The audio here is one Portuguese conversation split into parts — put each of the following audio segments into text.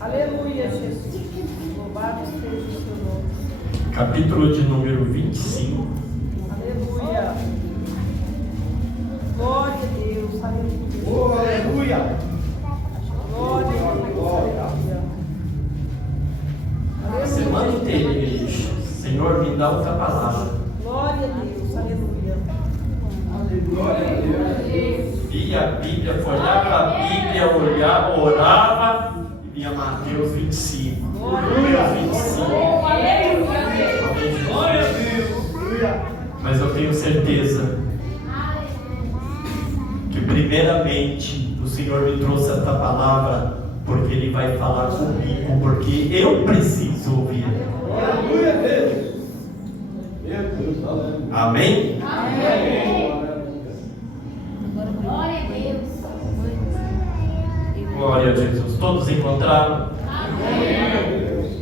Aleluia, Jesus. Louvado seja o seu nome. Capítulo de número 25. Aleluia. Glória a Deus. Aleluia. Oh, aleluia. Glória a Deus. Aleluia. A semana inteira, igreja. Senhor, me dá outra palavra. Glória a Deus. Aleluia. Glória a Deus. Via a Bíblia, folhava a Bíblia, olhava, orava e via Mateus 25. Glória a Deus. 25. Glória a Deus. Mas eu tenho certeza que primeiramente o Senhor me trouxe esta palavra porque Ele vai falar comigo, porque eu preciso ouvir. Aleluia a Deus. Meu Deus, aleluia. Amém? Amém. Glória a Deus. Glória a Jesus. Todos encontraram?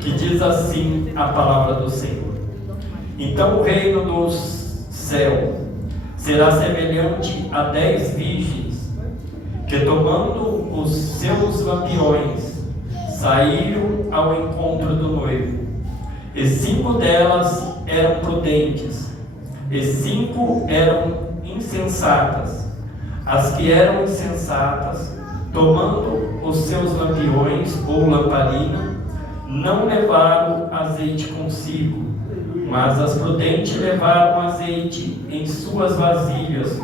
Que diz assim a palavra do Senhor: então o reino dos céus será semelhante a 10 virgens que, tomando os seus lampiões, saíram ao encontro do noivo. E 5 delas eram prudentes, e 5 eram insensatas. As que eram insensatas, tomando os seus lampiões ou lamparina, não levaram azeite consigo, mas as prudentes levaram azeite em suas vasilhas,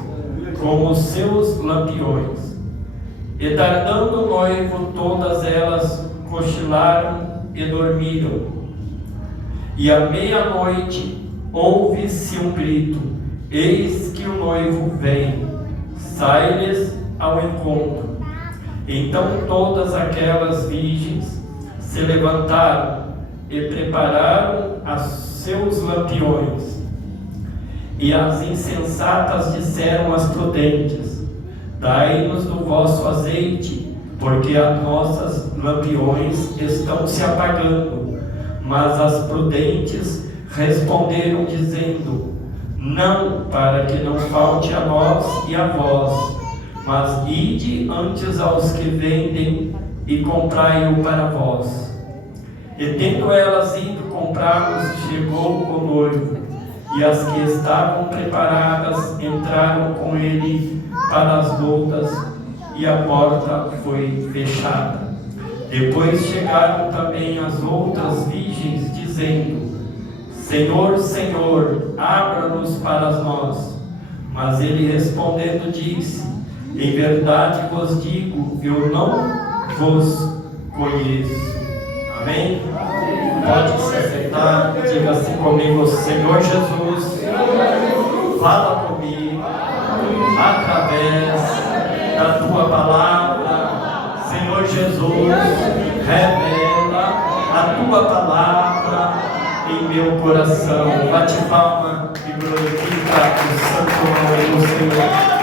com os seus lampiões. E tardando o noivo, todas elas cochilaram e dormiram. E à meia-noite ouve-se um grito: eis que o noivo vem, sai-lhes ao encontro. Então todas aquelas virgens se levantaram e prepararam os seus lampiões. E as insensatas disseram às prudentes: dai-nos do vosso azeite, porque as nossas lampiões estão se apagando. Mas as prudentes responderam dizendo: não, para que não falte a nós e a vós, mas ide antes aos que vendem e comprai-o para vós. E tendo elas ido comprá-los, chegou o noivo, e as que estavam preparadas entraram com ele para as bodas, e a porta foi fechada. Depois chegaram também as outras virgens, dizendo: Senhor, Senhor, abra-nos para nós. Mas ele respondendo disse: em verdade vos digo, eu não vos conheço. Amém? Pode se aceitar, diga assim comigo: Senhor Jesus, fala comigo através da tua palavra. Senhor Jesus, revela a tua palavra em meu coração. Bate palma e glorifica o santo nome do Senhor.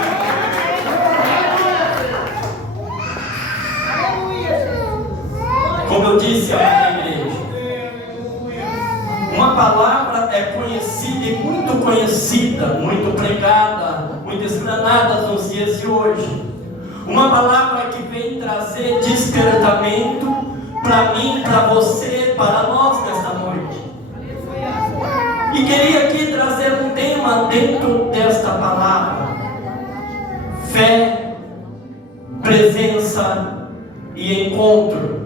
Como eu disse à igreja, uma palavra é conhecida e muito conhecida, muito pregada, muito explanada nos dias de hoje. Uma palavra que vem trazer despertamento para mim, para você, para nós nesta noite. E queria aqui trazer um tema dentro desta palavra: fé, presença e encontro.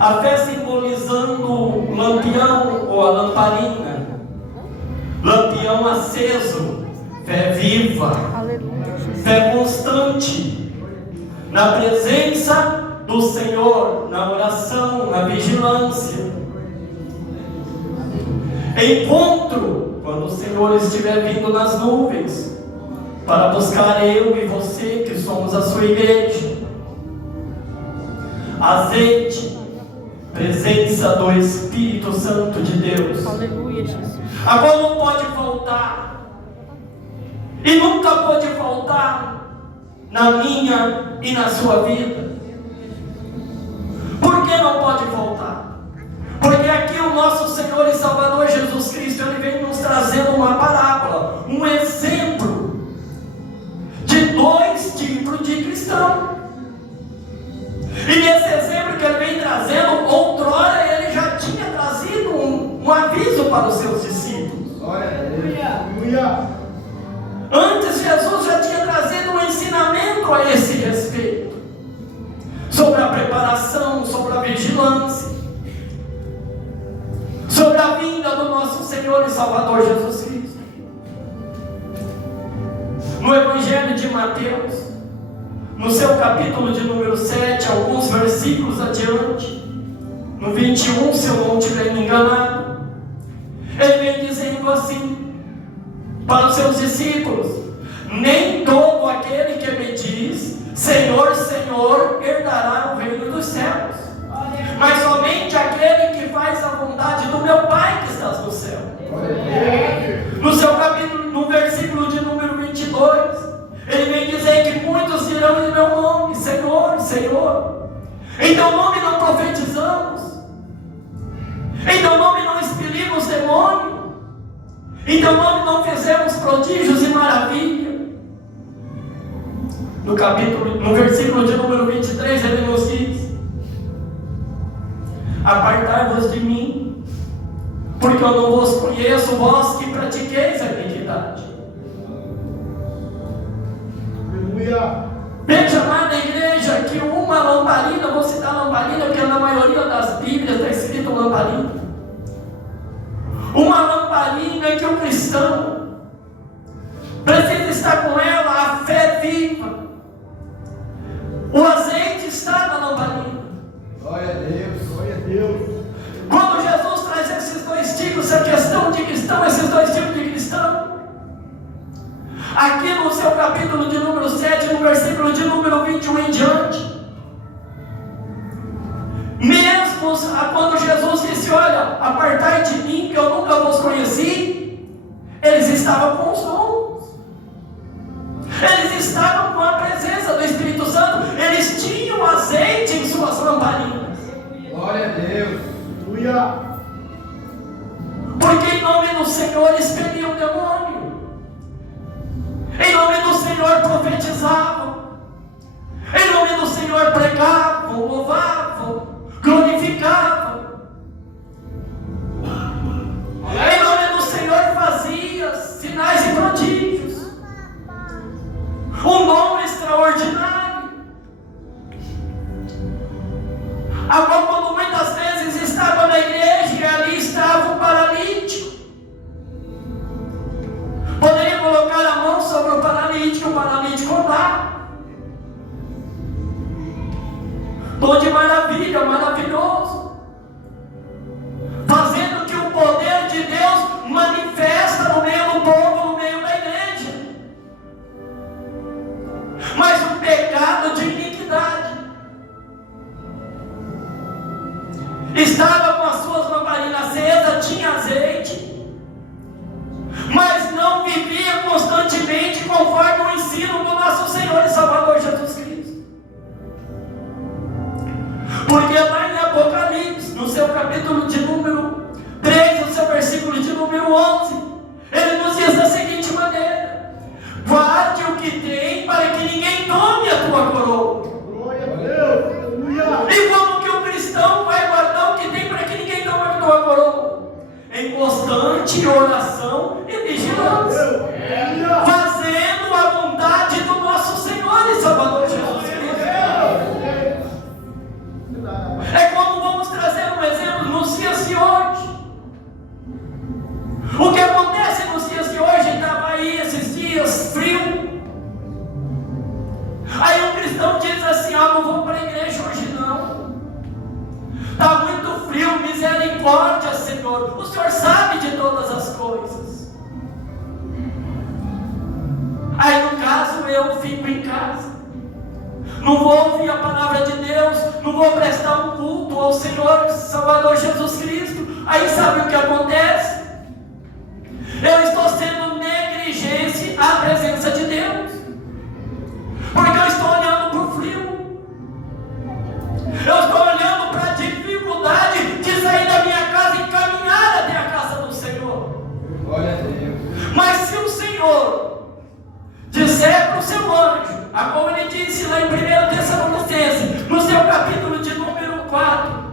A fé simbolizando o lampião ou a lamparina, lampião aceso, fé viva, fé constante, na presença do Senhor, na oração, na vigilância. Encontro, quando o Senhor estiver vindo nas nuvens, para buscar eu e você, que somos a sua igreja. Azeite, presença do Espírito Santo de Deus. Aleluia, Jesus. Agora não pode voltar, e nunca pode voltar na minha e na sua vida. Por que não pode voltar? Porque aqui o nosso Senhor e Salvador Jesus Cristo, Ele vem nos trazendo uma parábola, um exemplo de 2 tipos de cristão. E nesse exemplo Jesus já tinha trazido um ensinamento a esse respeito, sobre a preparação, sobre a vigilância, sobre a vinda do nosso Senhor e Salvador Jesus Cristo. No Evangelho de Mateus, no seu capítulo de número 7, alguns versículos adiante, no 21, se eu não estiver me enganado, ele vem dizendo assim para os seus discípulos: nem todo aquele que me diz Senhor, Senhor, herdará o reino dos céus, mas somente aquele que faz a vontade do meu Pai que está no céu. No seu capítulo, no versículo de número 22, ele vem dizer que muitos dirão em meu nome, Senhor, Senhor, em teu nome não profetizamos, em teu nome não expelimos demônio, em teu nome não fizemos prodígios e maravilha. No versículo de número 23, ele nos diz: apartai-vos de mim, porque eu não vos conheço, vós que pratiqueis a iniquidade. Veja lá na igreja que uma lamparina, vou citar lamparina, porque na maioria das Bíblias está escrito lamparina. Uma lamparina que o cristão precisa estar com ela, a fé viva. O azeite está na lamparina. Glória a Deus, glória a Deus. Quando Jesus traz esses dois tipos, a questão de cristão, esses dois tipos de cristão, aqui no seu capítulo de número 7, no versículo de número 21 em diante, mesmo quando Jesus disse: olha, apartai de mim, que eu nunca vos conheci, eles estavam com os dons, eles estavam com a presença do Espírito Santo, eles tinham azeite em suas lamparinas. Glória a Deus. Porque em nome do Senhor expeliam o demônio, em nome do Senhor profetizavam, em nome do Senhor pregavam, louvavam, glorificavam, em nome do Senhor fazia sinais e prodígios, um dom extraordinário. Agora, quando muitas vezes estava na igreja e ali estava um paralítico, poderia colocar a mão sobre o paralítico andar. Dom de maravilha, maravilhoso, fazendo que o poder de Deus manifesta no meio do povo, no meio da igreja. Mas o pecado de iniquidade estava com as suas lamparinas acesas, tinha azeite, mas não vivia constantemente conforme o ensino do nosso Senhor e Salvador Jesus Cristo. Porque lá em Apocalipse, no seu capítulo de número 3, no seu versículo de número 11, ele nos diz da seguinte maneira: guarde o que tem, para que ninguém tome a tua coroa. Glória a Deus. E como que o cristão vai guardar o que tem para que ninguém tome a tua coroa? Em constante oração e vigilância, fazendo a vontade do nosso Senhor e Salvador Jesus Cristo. É como vamos trazer um exemplo nos dias de hoje. O que acontece nos dias de hoje? Estava aí esses dias frio. Aí o cristão diz assim: não vou para a igreja hoje não. Está muito frio, misericórdia, Senhor. O Senhor sabe de todas as coisas. Aí no caso eu fico em casa, não vou ouvir a palavra de Deus, não vou prestar um culto ao Senhor Salvador Jesus Cristo. Aí sabe o que acontece? Eu estou sendo negligente à presença de Deus, porque eu estou olhando para o frio, eu estou olhando para a dificuldade de sair da minha casa e caminhar até a casa do Senhor. Glória a Deus. Mas se o Senhor disser para o seu anjo, como ele disse lá em 1 Tessalonicenses, no seu capítulo de número 4,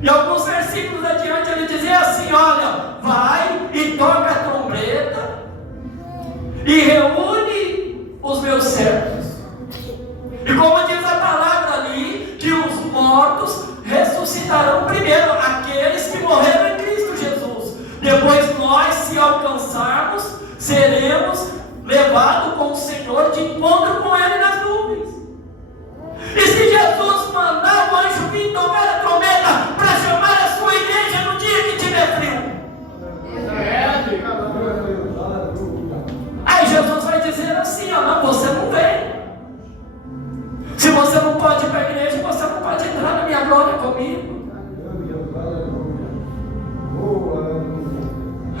e alguns versículos adiante, ele dizia assim: olha, vai e toca a trombeta e reúne comigo?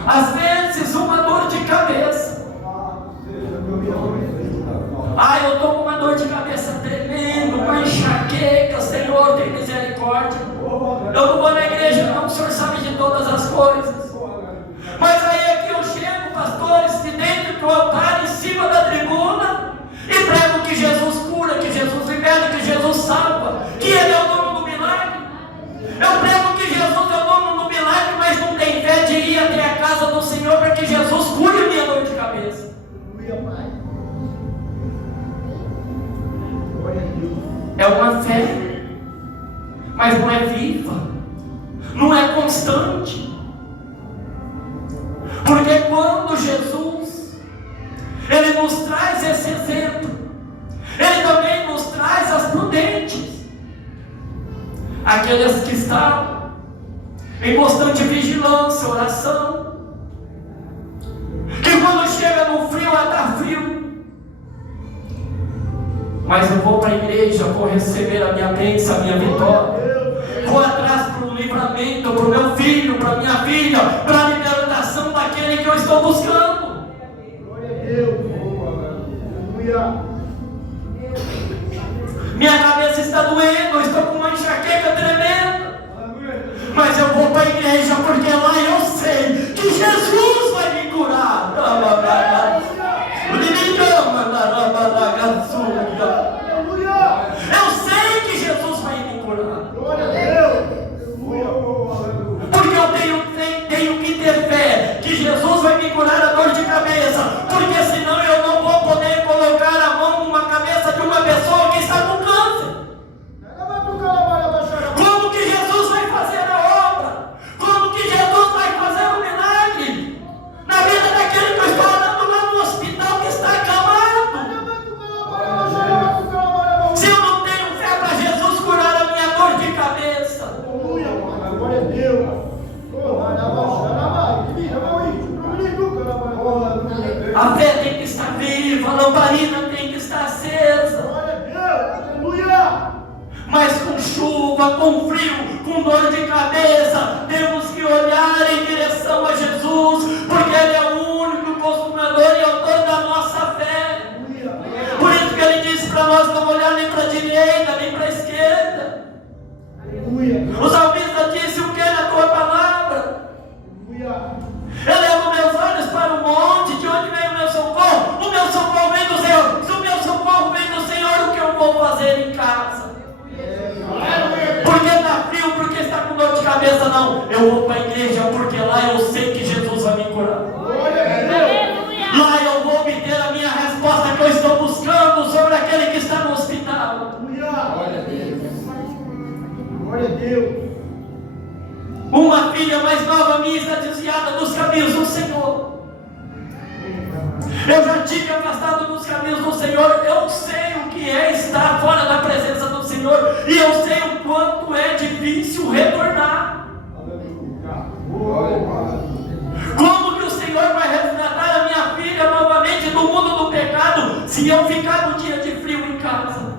Às vezes uma dor de cabeça. Eu estou com uma dor de cabeça tremenda, uma enxaqueca. Senhor, tem misericórdia. Eu não vou na igreja não, o Senhor sabe de todas as coisas. Mas aí aqui eu chego, pastores, de dentro do altar, em cima da tribuna, e prego que Jesus cura, que Jesus liberta, que Jesus salva, que Ele é o dono do milagre. Eu prego que Jesus é o dono do milagre, mas não tem fé de ir até a casa do Senhor para que Jesus cure a minha dor de cabeça. É uma fé, mas não é viva, não é constante. Porque quando Jesus, Ele nos traz esse exemplo, Ele também nos traz as prudentes, aqueles que estão em constante vigilância, oração, que quando chega no frio, ela está frio, mas eu vou para a igreja, vou receber a minha bênção, a minha vitória, vou atrás para o livramento, para o meu filho, para a minha filha, para a libertação daquele que eu estou buscando. Glória a Deus. Aleluia. Minha cabeça está doendo, eu estou com uma enxaqueca tremenda, mas eu vou para a igreja porque lá eu sei que Jesus vai me curar. Eu sei que Jesus vai me curar. Glória a Deus. Porque eu tenho que ter fé que Jesus vai me curar a dor de cabeça, porque senão eu não vou poder colocar a mão numa cabeça de uma pessoa que está com câncer. Como que Jesus vai fazer a obra? Como que Jesus vai fazer o milagre na vida daquele que eu estou orando lá no hospital que está acamado? Se eu não tenho fé para Jesus curar a minha dor de cabeça, Glória a Deus. a fé tem que estar viva, a lamparina tem que estar acesa. Glória a Deus. Aleluia. Mas com chuva, com frio, com dor de cabeça, temos que olhar em direção a Jesus, porque Ele é o único consumador e autor da nossa fé. Por isso que Ele disse para nós não olhar nem para a direita, nem para a esquerda. O salmista disse: o que é a tua palavra? Elevo meus olhos para o monte, de onde vem o meu socorro? O meu socorro vem do Senhor. Se o meu socorro vem do Senhor, o que eu vou fazer em casa? Porque está frio, porque está com dor de cabeça? Não, eu vou para a igreja porque lá eu sei que Jesus vai me curar. Lá eu vou obter a minha resposta que eu estou buscando sobre aquele que está no hospital. Glória a Deus. Uma filha mais nova minha está desviada dos caminhos do Senhor. Eu já tive afastado dos caminhos do Senhor. Eu sei o que é estar fora da presença do Senhor, e eu sei o quanto é difícil retornar. Como que o Senhor vai resgatar a minha filha novamente do mundo do pecado, se eu ficar no dia de frio em casa,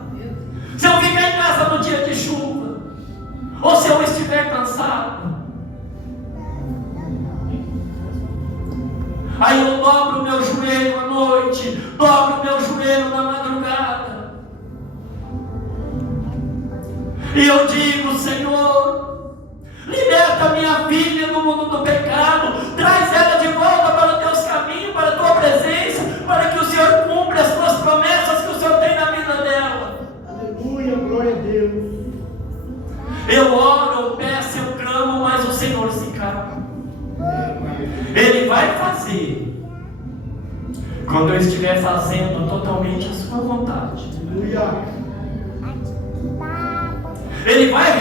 se eu ficar em casa no dia de chuva, ou se eu estiver cansado? Aí eu dobro o meu joelho à noite, dobro o meu joelho na madrugada, e eu digo: Senhor, liberta minha filha do mundo do pecado, traz ela de volta para os teus caminhos, para a tua presença, para que o Senhor cumpra as tuas promessas que o Senhor tem na vida dela. Aleluia, glória a Deus. Eu oro, eu peço, eu clamo, mas o Senhor se cala. Ele vai fazer quando eu estiver fazendo totalmente a sua vontade. Aleluia. Ele vai